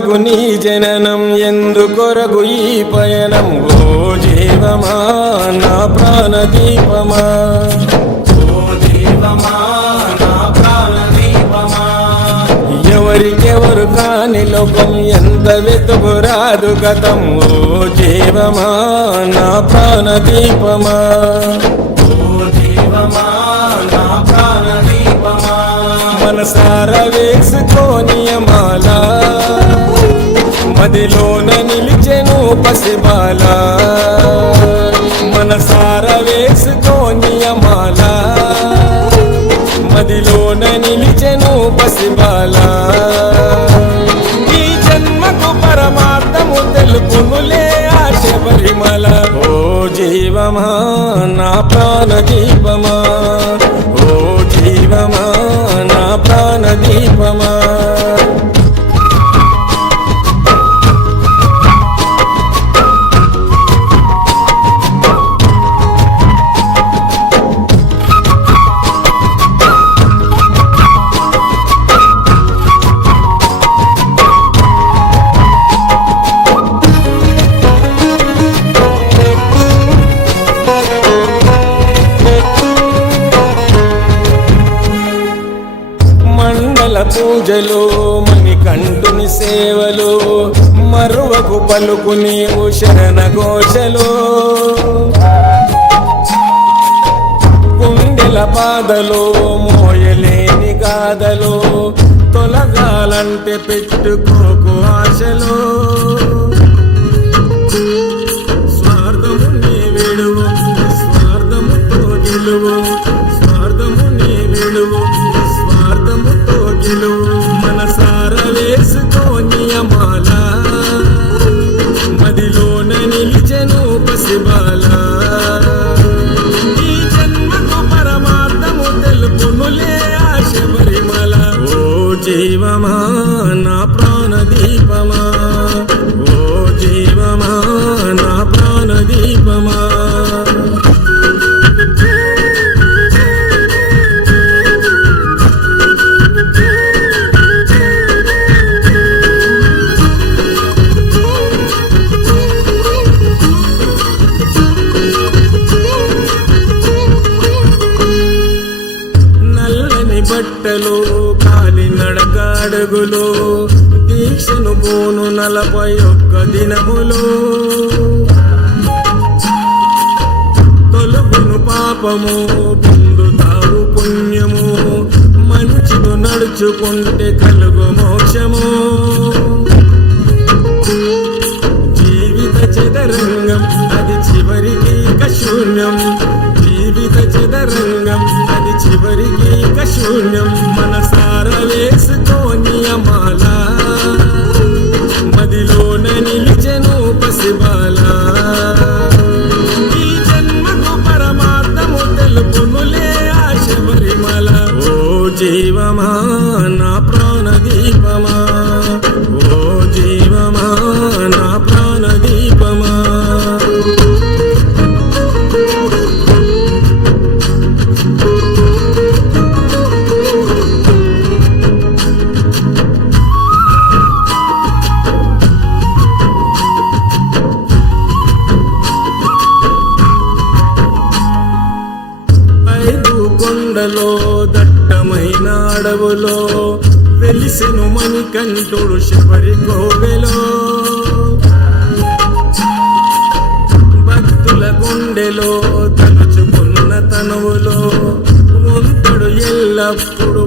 కొరకు నీ జననం, ఎందుకొరకు ఈ పయనం? ఓ జీవమా నా ప్రాణదీపమా, ఓ జీవమా నా ప్రాణదీపమా. ఎవరికెవరు కాని లోకం, ఎంత వెతుకురాదు గతం. ఓ జీవమా నా ప్రాణదీపమా, ఓ జీవమా నా ప్రాణదీపమా. మనసారా వేసుకోని మాల, మదిలోన నిలిచెను పసిబాల. మనసారా వేసుకోని మాల, మదిలోన నిలిచెను పసిబాల. ఈ జన్మకు పరమార్థము తెలుపునులే ఆ శబరిమల. ఓ జీవమా నా ప్రాణదీపమా, ఓ జీవమా నా ప్రాణదీపమా. పూజలు మణికంఠుని సేవలు, మరువకు పలుకు నీవు శరణ ఘోషలు. గుండెల బాధలు మోయలేని గాథలు, తొలగాలంటే పెట్టుకోకు ఆశలు. స్వార్థము నీ విడువు, స్వార్థముతో గెలువు, స్వార్థము నీ విడువు, స్వార్థముతో గెలువు. మనసారా వేసుకోని మాల, మదిలోన నిలిచెను పసిబాల. ఈ జన్మకు పరమార్థము తెలుపునులే ఆ శబరిమల. ఓ జీవమా నా ప్రాణదీపమా, ఓ జీవమా నా ప్రాణదీపమా. బట్టలు కాలి నడకాడుగులు, దీక్షను పోను 41 దినములు. తొలగును పాపము పొందుతావు పుణ్యము, మంచిను నడుచుకుంటే కలుగు మోక్షము. జీవిత చదరంగం అది చివరికి శూన్యం, జీవిత చదరంగం అది చివరికి శూన్యం. మనసారా వేసుకోని మాల, మదిలోన నిలిచెను పసిబాల. ఈ జన్మకు పరమార్థము తెలుపునులే ఆ శబరిమల. ఓ జీవమా నా ప్రాణదీపమా, ఓ జీవమా నా ప్రాణదీపమా. కొండలో దట్టమైన అడవులో వెలిసెను మణికంఠుడు శబరి కోవెలో. భక్తుల గుండెలో తలుచుకున్న తనువులో ఉంటాడు ఎల్లప్పుడు.